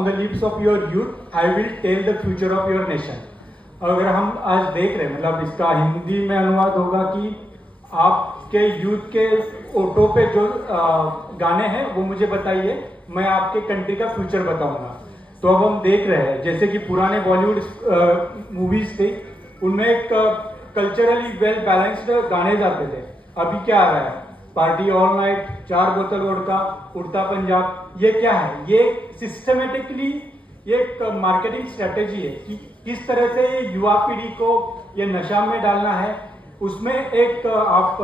on the lips of your youth, I will tell the future of your nation. अगर हम आज देख रहे हैं, मतलब इसका हिंदी में अनुवाद होगा कि आपके यूथ के ऑटो पे जो गाने हैं वो मुझे बताइए, मैं आपके कंट्री का फ्यूचर बताऊंगा। तो अब हम देख रहे हैं जैसे कि पुराने बॉलीवुड मूवीज थे, उनमें एक कल्चरली वेल बैलेंस्ड गाने जाते थे। अभी क्या आ रहा है, पार्टी ऑल नाइट, 4 बोतल वोडका, उड़ता पंजाब। ये क्या है? ये सिस्टमेटिकली ये एक मार्केटिंग स्ट्रेटेजी है कि किस तरह से ये युवा पीढ़ी को ये नशा में डालना है। उसमें एक आप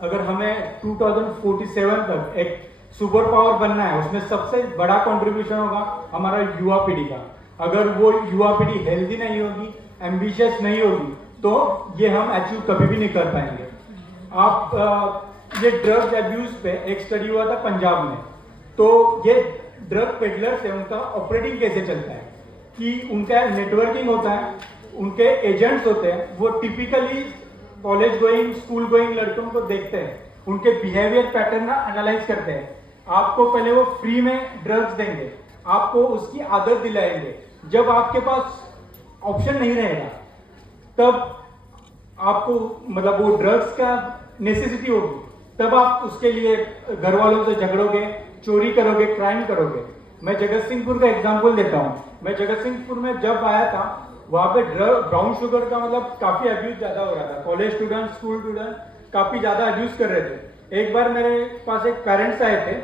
अगर हमें 2047 तक एक सुपर पावर बनना है, उसमें सबसे बड़ा कंट्रीब्यूशन होगा हमारा युवा पीढ़ी का। अगर वो युवा पीढ़ी हेल्दी नहीं होगी, एम्बिशियस नहीं होगी, तो ये हम अचीव कभी भी नहीं कर पाएंगे। आप ये ड्रग्स एब्यूज पे एक स्टडी हुआ था पंजाब में, तो ये ड्रग पेडलर से उनका ऑपरेटिंग कैसे चलता है कि उनका नेटवर्किंग होता है, उनके एजेंट्स होते हैं, वो typically college going, school going लड़कों को देखते हैं, उनके बिहेवियर पैटर्न एनालाइज करते हैं। आपको पहले वो फ्री में ड्रग्स देंगे, आपको उसकी आदत दिलाएंगे। जब आपके पास ऑप्शन नहीं रहेगा, तब आपको मतलब वो ड्रग्स का नेसेसिटी होगी, तब आप उसके लिए घर वालों से झगड़ोगे, चोरी करोगे, क्राइम करोगे। मैं जगत सिंहपुर का एग्जांपल देता हूँ। मैं जगत सिंहपुर में जब आया था, वहां पे ब्राउन शुगर का मतलब काफी अब्यूज ज्यादा हो रहा था। कॉलेज स्टूडेंट, स्कूल स्टूडेंट काफी ज्यादा अब्यूज कर रहे थे। एक बार मेरे पास एक पेरेंट्स आए थे,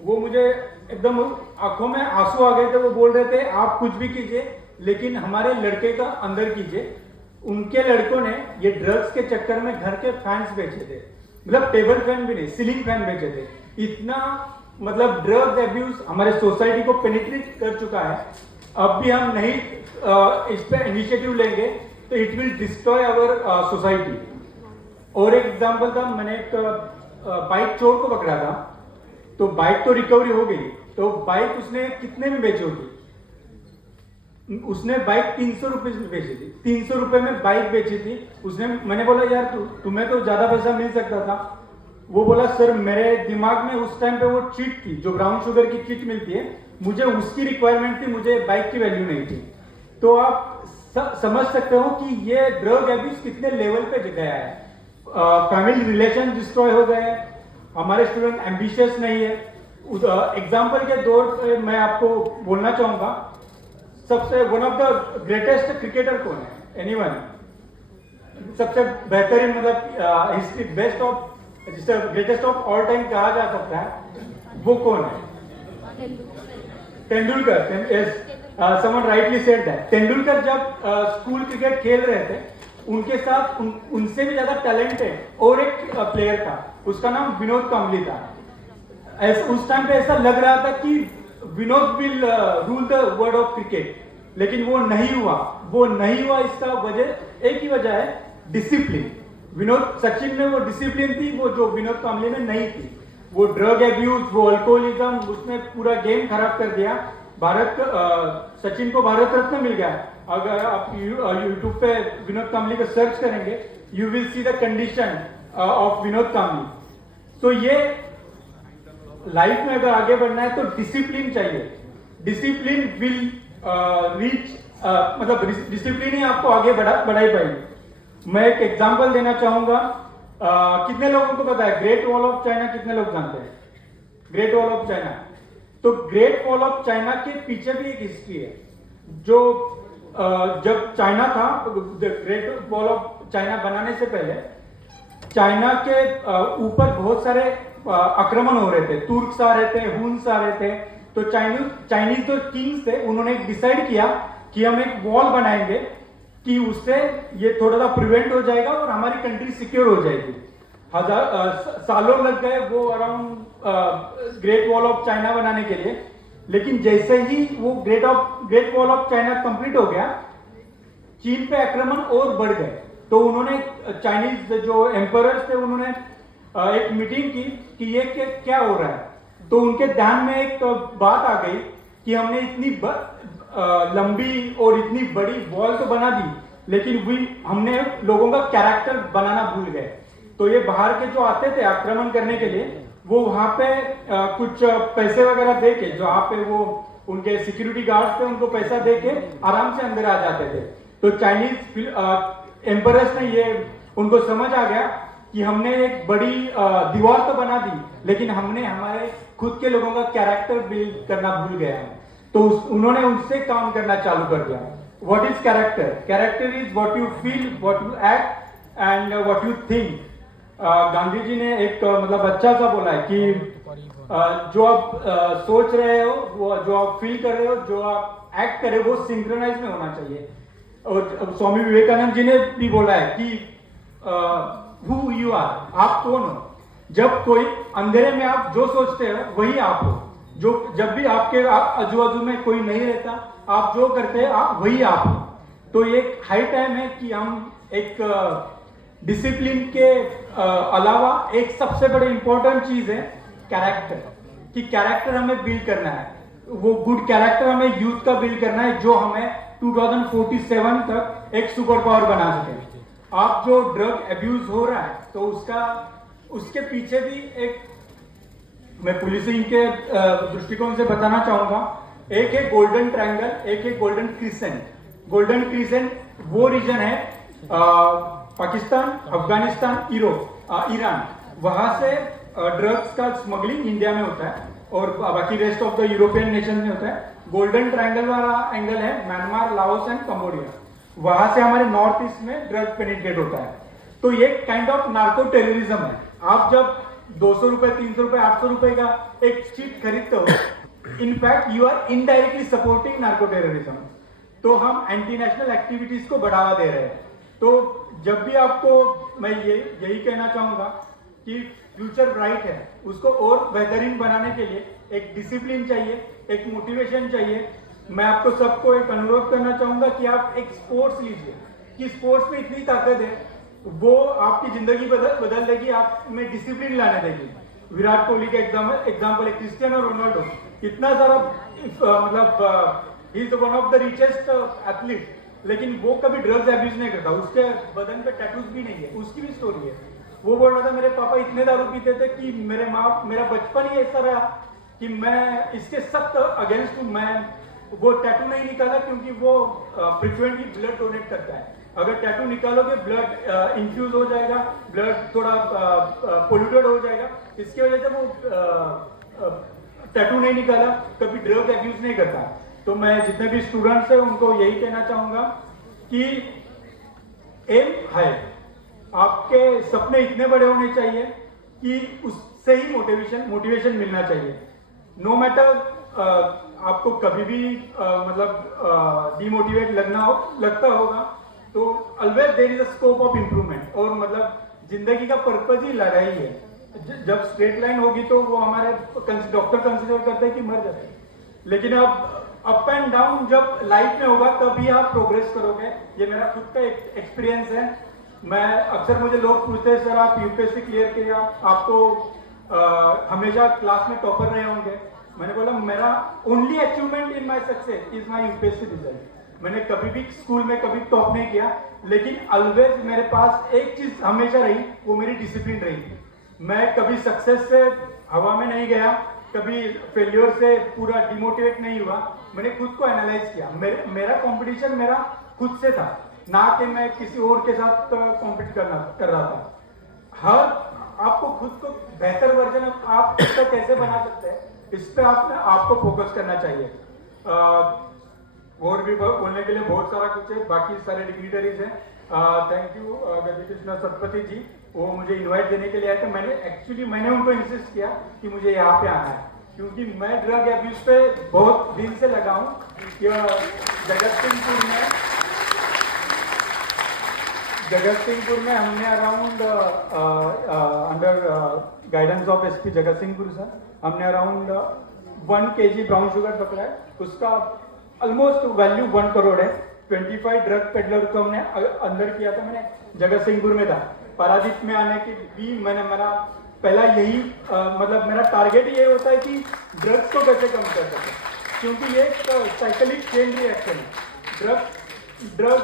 वो मुझे एकदम आंखों में आंसू आ गए थे। वो बोल रहे थे आप कुछ भी कीजिए, लेकिन हमारे लड़के का अंदर कीजिए। उनके लड़कों ने ये ड्रग्स के चक्कर में घर के फैंस बेचे थे, मतलब टेबल फैन भी नहीं, सीलिंग फैन बेचे थे। इतना मतलब ड्रग्स एब्यूज हमारे सोसाइटी को पेनिट्रेट कर चुका है। अब भी हम नहीं इस पे इनिशिएटिव लेंगे तो it will destroy our society. और एक एग्जांपल था, मैंने एक बाइक चोर को पकड़ा था, तो बाइक तो रिकवरी हो गई, तो बाइक उसने कितने में बेची होगी? उसने बाइक 300 रुपए में बेची थी, 300 रुपए में बाइक बेची थी उसने। मैंने बोला यार तुम्हें तो ज्यादा पैसा मिल सकता था। वो बोला सर मेरे दिमाग में उस टाइम पे वो चिट थी, जो ब्राउन शुगर की चिट मिलती है, मुझे उसकी रिक्वायरमेंट थी, मुझे बाइक की वैल्यू नहीं थी। तो आप समझ सकते हो कि ये ड्रग एब्यूज कितने लेवल पे गया है। फैमिली रिलेशन डिस्ट्रॉय हो गए, हमारे स्टूडेंट एम्बिशियस नहीं है। एग्जाम्पल के दौर पे मैं आपको बोलना चाहूंगा, सबसे one of the greatest cricketer कौन है? एनीवन? सबसे बेहतरीन मतलब हिस्ट्री बेस्ट ऑफ, जिसे ग्रेटेस्ट ऑफ ऑल टाइम कहा जा सकता है, वो कौन है? Tendulkar. Someone rightly said that. Tendulkar जब स्कूल क्रिकेट खेल रहे थे, उनके साथ उनसे भी ज्यादा टैलेंटेड और एक प्लेयर था, उसका नाम विनोद कांबली था। उस टाइम पे ऐसा लग रहा था कि Vinod will rule the world of cricket, लेकिन वो नहीं हुआ। वो नहीं हुआ, इसका वजह एक ही वजह है, डिसिप्लिन। सचिन में वो डिसिप्लिन थी, वो जो विनोद कांबली में नहीं थी। वो ड्रग एब्यूज, वो अल्कोहलिज्म, उसने पूरा गेम खराब कर दिया। सचिन को भारत रत्न मिल गया। अगर आप यूट्यूब पे विनोद कांबली को सर्च करेंगे, you will see the condition of Vinod Kambli. तो ये लाइफ में अगर आगे बढ़ना है तो डिसिप्लिन चाहिए। डिसिप्लिन विल रीच, मतलब डिसिप्लिन ही आपको आगे बढ़ाई पाएगी। मैं एक एग्जांपल देना चाहूंगा। कितने लोगों को पता है ग्रेट वॉल ऑफ चाइना? कितने लोग जानते हैं ग्रेट वॉल ऑफ चाइना? तो ग्रेट वॉल ऑफ चाइना के पीछे भी एक हिस्ट्री है। जो जब चाइना था, ग्रेट वॉल ऑफ चाइना बनाने से पहले चाइना के ऊपर बहुत सारे आक्रमण हो रहे थे। तुर्क्स आ रहे थे, हुन्स आ रहे थे। तो चाइनीज जो किंग्स थे, उन्होंने डिसाइड किया कि हम एक वॉल बनाएंगे कि उससे ये थोड़ा सा प्रिवेंट हो जाएगा और हमारी कंट्री सिक्योर हो जाएगी। सालों लग गए वो around great wall of China बनाने के लिए। लेकिन जैसे ही वो great wall of China complete हो गया, चीन पे आक्रमण और बढ़ गए। तो उन्होंने चाइनीज जो एम्परर्स थे, उन्होंने एक मीटिंग की कि ये क्या हो रहा है। तो उनके ध्यान में एक बात आ गई कि हमने इतनी लंबी और इतनी बड़ी वॉल तो बना दी, लेकिन हमने लोगों का कैरेक्टर बनाना भूल गए। तो ये बाहर के जो आते थे आक्रमण करने के लिए, वो वहां पे कुछ पैसे वगैरह दे के, जहाँ पे वो उनके सिक्योरिटी गार्ड्स थे, उनको पैसा दे के आराम से अंदर आ जाते थे। तो चाइनीज एम्परर्स ने ये उनको समझ आ गया कि हमने एक बड़ी दीवार तो बना दी, लेकिन हमने हमारे खुद के लोगों का कैरेक्टर बिल्ड करना भूल गया है। तो उन्होंने उनसे काम करना चालू कर दिया। What is character? Character is what you feel, what you act and what you think. Gandhi ji ने एक मतलब अच्छा सा बोला है कि जो आप सोच रहे हो, वो जो आप फील कर रहे हो, जो आप एक्ट कर रहे हो, वो सिंक्रोनाइज में होना चाहिए। और स्वामी विवेकानंद जी ने भी बोला है कि हु यू आर, आप कौन हो। जब कोई अंधेरे में आप जो सोचते हो वही आप हो। जो जब भी आपके आजू बाजू में कोई नहीं रहता, आप जो करते हैं आप वही आप हो। तो ये हाई टाइम है कि हम एक डिसिप्लिन के अलावा एक सबसे बड़ी इंपॉर्टेंट चीज है कैरेक्टर, कि कैरेक्टर हमें बिल्ड करना है। वो गुड कैरेक्टर हमें यूथ का बिल्ड करना है, जो हमें 2047 तक एक सुपर पावर बना सके। आप जो ड्रग अब्यूज हो रहा है, तो उसके पीछे भी एक, मैं पुलिसिंग के दृष्टिकोण से बताना चाहूंगा, एक है गोल्डन ट्रायंगल, एक है गोल्डन क्रिसेंट। गोल्डन क्रिसेंट वो रीजन है पाकिस्तान, अफगानिस्तान, ईरान, वहां से ड्रग्स का स्मगलिंग इंडिया में होता है और बाकी rest of the European nation में होता है। गोल्डन ट्रायंगल वाला एंगल है म्यांमार, लाओस एंड कंबोडिया, वहां से हमारे नॉर्थ ईस्ट में ड्रग पेनिट्रेट होता है। तो ये काइंड ऑफ नार्को टेररिज्म है। आप जब 200 रुपए, 300 रुपए, 800 रुपए का एक चीज खरीदते हो, in fact you are indirectly supporting narco terrorism. तो हम एंटी नेशनल एक्टिविटीज को बढ़ावा दे रहे हैं। तो जब भी आपको, मैं यही कहना चाहूंगा कि फ्यूचर ब्राइट है, उसको और बेहतरीन बनाने के लिए एक डिसिप्लिन चाहिए, एक मोटिवेशन चाहिए। मैं आपको सबको एक अनुरोध करना चाहूंगा कि आप एक स्पोर्ट्स लीजिए, कि स्पोर्ट्स में इतनी ताकत है, वो आपकी जिंदगी बदल देगी, आप में डिसिप्लिन लाने देगी। विराट कोहली का एग्जाम्पल है, क्रिस्टियानो रोनाल्डो, इतना सारा मतलब he is one of the richest athlete, लेकिन वो कभी ड्रग्स एब्यूज नहीं करता। उसके बदन पे टैटूज भी नहीं है, उसकी भी स्टोरी है। वो बोल रहा था मेरे पापा इतने दारू पीते थे कि मेरा बचपन ही ऐसा रहा कि मैं इसके सख्त अगेंस्ट हूं। मैं वो टैटू नहीं निकाला क्योंकि वो फ्रिक्वेंटली ब्लड डोनेट करता है। अगर टैटू निकालोगे ब्लड इंफ्यूज हो जाएगा, ब्लड थोड़ा पोल्यूटेड हो जाएगा, इसकी वजह से वो टैटू नहीं निकाला, कभी ड्रग एब्यूज नहीं करता। तो मैं जितने भी स्टूडेंट्स हैं उनको यही कहना चाहूंगा कि एम हाई, आपके सपने इतने बड़े होने चाहिए कि उससे ही मोटिवेशन मिलना चाहिए। नो मैटर आपको कभी भी मतलब डिमोटिवेट लगता होगा, तो always there is a scope of improvement. और मतलब जिंदगी का पर्पज ही लड़ाई है। जब स्ट्रेट लाइन होगी तो वो हमारे डॉक्टर कंसिडर करते हैं कि मर जाते हैं, लेकिन अब अप एंड डाउन जब लाइफ में होगा तभी आप प्रोग्रेस करोगे। ये मेरा खुद का एक्सपीरियंस है। मैं अक्सर, मुझे लोग पूछते हैं, सर आप यूपीएससी क्लियर किया, आप तो हमेशा क्लास में टॉपर रहे होंगे। मैंने बोला मेरा only achievement in my success is my UPSC result. मैंने कभी भी स्कूल में कभी टॉप नहीं किया, लेकिन ऑलवेज मेरे पास एक चीज हमेशा रही, वो मेरी डिसिप्लिन रही। मैं कभी सक्सेस से हवा में नहीं गया, कभी फेल्योर से पूरा डिमोटिवेट नहीं हुआ। मैंने खुद को एनालाइज किया। मेरा कंपटीशन मेरा खुद से था, ना कि मैं किसी और के साथ कॉम्पीट कर रहा था। हर आपको खुद को बेहतर वर्जन आप खुद का कैसे बना सकते हैं, इस पे आपको फोकस करना चाहिए। और भी बोलने के लिए बहुत सारा कुछ है, बाकी सारे डिग्निटरीज हैं। थैंक यू गति कृष्ण सतपति जी, वो मुझे इनवाइट देने के लिए आए थे। मैंने उनको इंसिस्ट किया कि मुझे यहाँ पे आना है, क्योंकि मैं ड्रग एब्यूज पे बहुत दिन से लगा हूँ। जगत सिंहपुर में हमने around under guidance of SP जगत सिंहपुर सर, हमने अराउंड 1 kg ब्राउन शुगर पकड़ा है। उसका ऑलमोस्ट वैल्यू 1 करोड़ है। 25 ड्रग पेडलर को हमने अंदर किया था। मैंने जगत सिंहपुर में था। पारादीप में आने के भी मेरा पहला यही मतलब मेरा टारगेट ये होता है कि ड्रग्स को कैसे कम कर सके, क्योंकि ये साइकिलिक चेन रिएक्शन है। ड्रग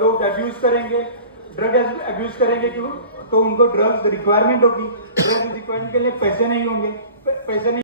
लोग अब्यूज करेंगे, क्यों, तो उनको ड्रग्स रिक्वायरमेंट होगी। ड्रग्स रिक्वायरमेंट के लिए पैसे नहीं होंगे, पैसे नहीं